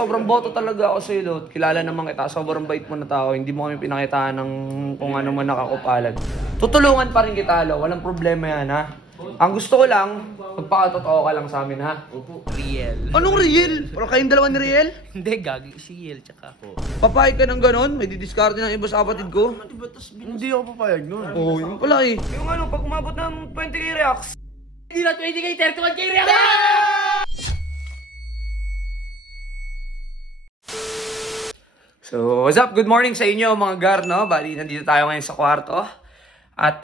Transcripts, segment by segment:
sobrang boto talaga ako sa iyo, Lot. Kilala naman kita, sobrang bait mo na tao. Hindi mo kami pinakitaan ng kung ano man nakakupalan. Tutulungan pa rin kita, Lo. Walang problema yan, ha? Ang gusto ko lang, magpakatotoo ka lang sa amin, ha? Opo, Riel. Anong Riel? Para kayong dalawa ni Riel? Hindi, gagi. Si Riel, tsaka ako. Papayag ka ng ganon? May didiskarte ng iba sa kapatid ko? Hindi ako papayag nun. Oo, yun pala eh. Yung ano, pag umabot ng 20k reacts. Hindi na 20k, 31k reacts! So, what's up? Good morning sa inyo mga gar, no? Bali, nandito tayo ngayon sa kwarto. At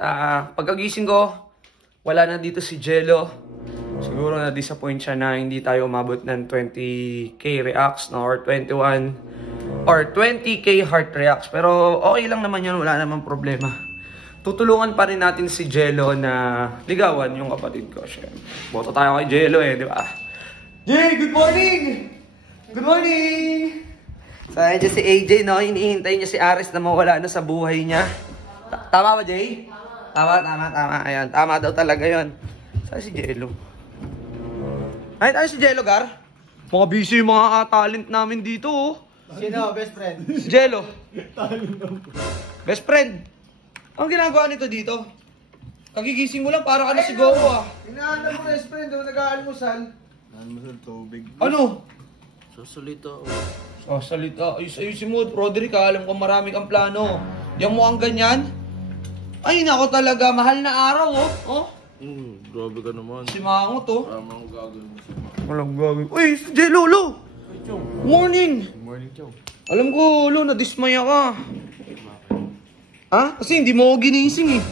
pagkagising ko, wala na dito si Jello. Siguro na-disappoint siya na hindi tayo umabot ng 20k reacts, no? Or 21 or 20k heart reacts. Pero okay lang naman yun, wala namang problema. Tutulungan pa rin natin si Jello na ligawan yung kapatid ko. Siyempre, boto tayo kay Jello eh, di ba? Jay, good morning! Good morning! So, ayan si AJ, no? Hinihintay niya si Ares na mawala na sa buhay niya. Tama ba, Jay? Tama. Ayan, tama daw talaga yon. Saan si Jello? Ay, tayo si Jello, Gar. Mga busy yung mga talent namin dito, oh. Sino? Best friend? Si Jello. Best friend. Ang ginagawa nito dito? Kagigising mo lang, para ka na si Goku, ah. Hinahanap mo best friend, doon nag-aalmusal. Almusal tubig. Ano? Susulito. Oh, salita. Ayusin mo, Roderick, alam ko marami kang plano. Yang mo ang ganyan? Ay, nako talaga. Mahal na araw, oh. Oh. Grabe ka naman. Si Mangot, oh. Tama ko gagawin mo. Walang gagawin. Uy, Jay, Lolo! Morning! Morning, Chow. Alam ko, Lolo, nadismaya ka. Ha? Kasi hindi mo ako ginising, eh.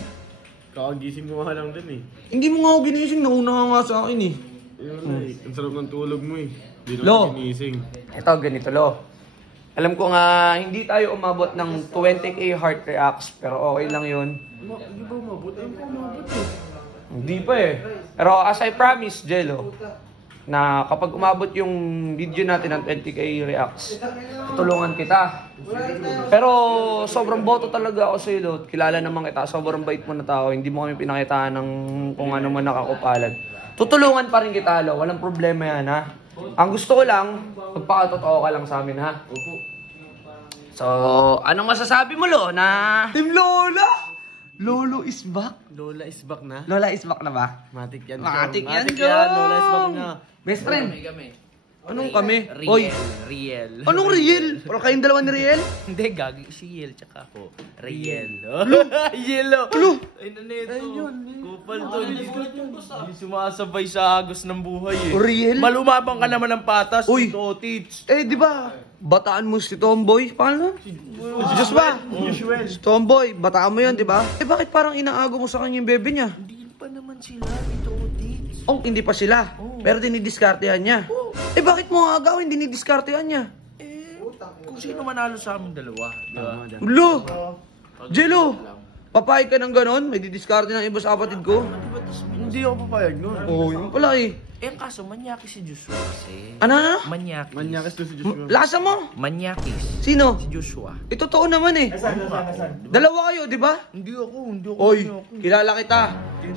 Kakagising ko nga lang din eh. Hindi mo nga ako ginising. Nauna ka nga sa akin, eh. Ang sarap ng tulog mo eh. Hindi Lo. naman ginising. Ito, ganito, Lo. Alam ko nga, hindi tayo umabot ng 20k heart reacts. Pero okay lang yun. Hindi ba umabot? Ayun pa umabot eh. Hindi pa eh. Pero as I promised, Jello, na kapag umabot yung video natin ng 20k reacts, tutulungan kita. Pero sobrang boto talaga ako sa iyo, Lot. Kilala naman kita, sobrang bait mo na tao. Hindi mo kami pinakitaan ng kung ano man nakakupalan. Tutulungan pa rin kita, Lo. Walang problema yan, ha? Ang gusto ko lang, magpakatotoo ka lang sa amin, ha? Opo. So, anong masasabi mo, Lo, na Team Lola? Lolo is back? Lola is back na. Lola is back na ba? Matik yan. Matik yan, Matik yan. Lola is back Jong! na. Best friend? Kami. Anong kami? Riel. Oy, Riel. anong Riel? Para kayong dalawa ni Riel? Hindi, gagi. Si Riel, tsaka ako. Riel. Yelo. Ano? Ay, nanito. Kupal to. Hindi sumasabay sa agos ng buhay eh. Riel? Malumabang ka naman ng patas. Uy. Ito, Tits. Eh, di ba? Bataan mo si Tomboy. Paano? Si Joshua. Usual. Si Tomboy, bataan mo yun, di ba? Eh, bakit parang inaago mo sa kanya yung bebe niya? Hindi pa naman sila. Ito, Tits. Oh, hindi pa sila. Pero dinidiskartehan niya. Eh, bakit mo agawin? Dinidiskartehan niya. Kung sino manalo sa aming dalawa. Di ba? Lo! Jello! Papayag ka ng ganon? May didiskarte ng iba sa kapatid ko? Hindi ako papayag nun. Oo, yun pala eh. Eh, ang kaso, manyakis si Joshua kasi. Ano? Manyakis. Manyakas to si Joshua. Lasa mo? Manyakis. Sino? Si Joshua. Eh, totoo naman eh. Saan? Dalawa kayo, di ba? Hindi ako. Oy, kilala kita.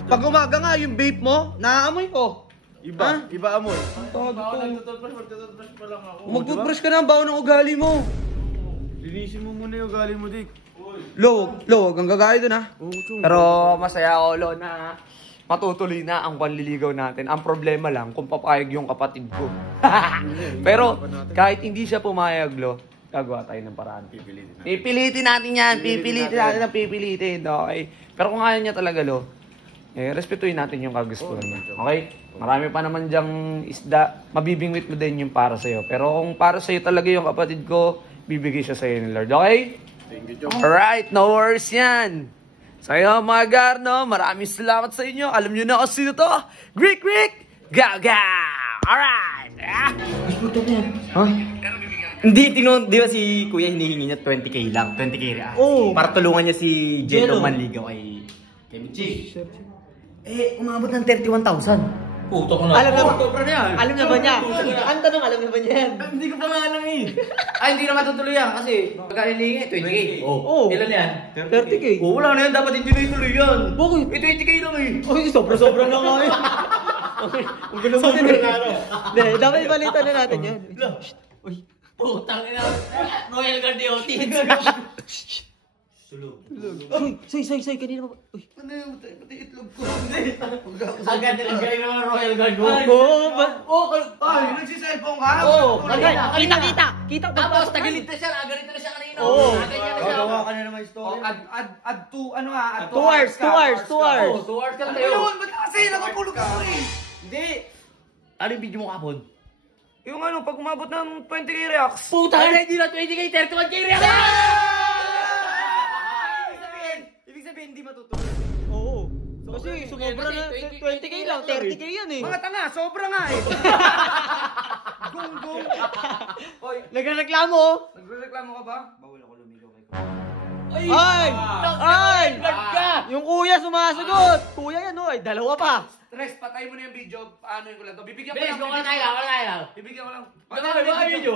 Pag umaga nga, yung vape mo, naaamoy ko. Iba. Iba amoy. Nagtututbrush pa lang ako. Mag-toothbrush ka na, ang baho ng ugali mo. Linisin mo muna yung galing mo, Dick. Lo, huwag kang gagaya dun ha. Oo, Chong. Pero masaya ako, Lo, na matutuloy na ang panliligaw natin. Ang problema lang kung papayag yung kapatid ko. Pero kahit hindi siya pumayag, Lo, gagawa tayo ng paraan. Pipilitin natin yan. Pipilitin natin ang pipilitin. Okay? Pero kung ayaw niya talaga, Lo, eh, respetuhin natin yung kagustuhan niya. Okay? Marami pa naman dyang isda. Mabibingwit mo din yung para sa'yo. Pero kung para sa'yo talaga yung kapatid ko, bibigay siya sa'yo ni Lord. Okay? Thank you, Chong. Alright, no worries yan. Sa'yo mga Garno, maraming salamat sa inyo. Alam nyo na kung sino to. Greek! Gaga! Alright! Ha? Hindi, di ba si Kuya hinihingi niya 20k lang, 20k real. Oo. Para tulungan niya si Jello manligaw kay Michi. Eh, umabot ng 31,000. Puto ko na. Alam na ba niya? Ang tanong, alam na ba niya yan? Hindi ko pa nga alam eh. Ay, hindi na matutuloy yan kasi pagkalilingi, 20k. Oo. Ilan yan? 30k. Oh, wala na yan. Dapat hindi na ituloy yan. Bakit? Eh, 20k lang eh. Ay, sobra-sobra na nga eh. Ang gulo mo din eh. Dapat ibalitan na natin yan. Uy. Putang ina. Royal Guard DOT. Soy, kanina pa. Uy. Ano yung pati itlog ko? Agad nila galing naman ang Royal Guard mo. Oo ba? Ay, nagsiselfone ka? Oo, Kita Tapos tagilid na siya, ganito na siya kanina. Oo. Ganyan na siya. Gagawa ka na naman yung story. Add 2, ano nga? Add 2 hours, 2 hours, 2 hours. Oh, 2 hours ka na Ano tayo. yun? Ba't kasi nakatulog ako eh? Hindi. Ano yung video mo kapon? Yung ano, pag umabot ng 20k reacts. Puta na, hindi na 20k, 31k react! Ibig sabihin, hindi matutulog. Oo. Kasi sumobra na 20k lang, 30k yan eh. Mga tanga, sobra nga eh. Gung. Oy, Nagreklamo. nagreklamo ka ba? Bawal ako lumigaw kay Ay! Yung kuya sumasagot. Kuya yan oy, dalawa pa. Tres, patay mo na yung video. Paano yung ko lang to? Bibigyan ko Bilis, lang. wala tayo. Bibigyan ko lang. Patay mo yung video.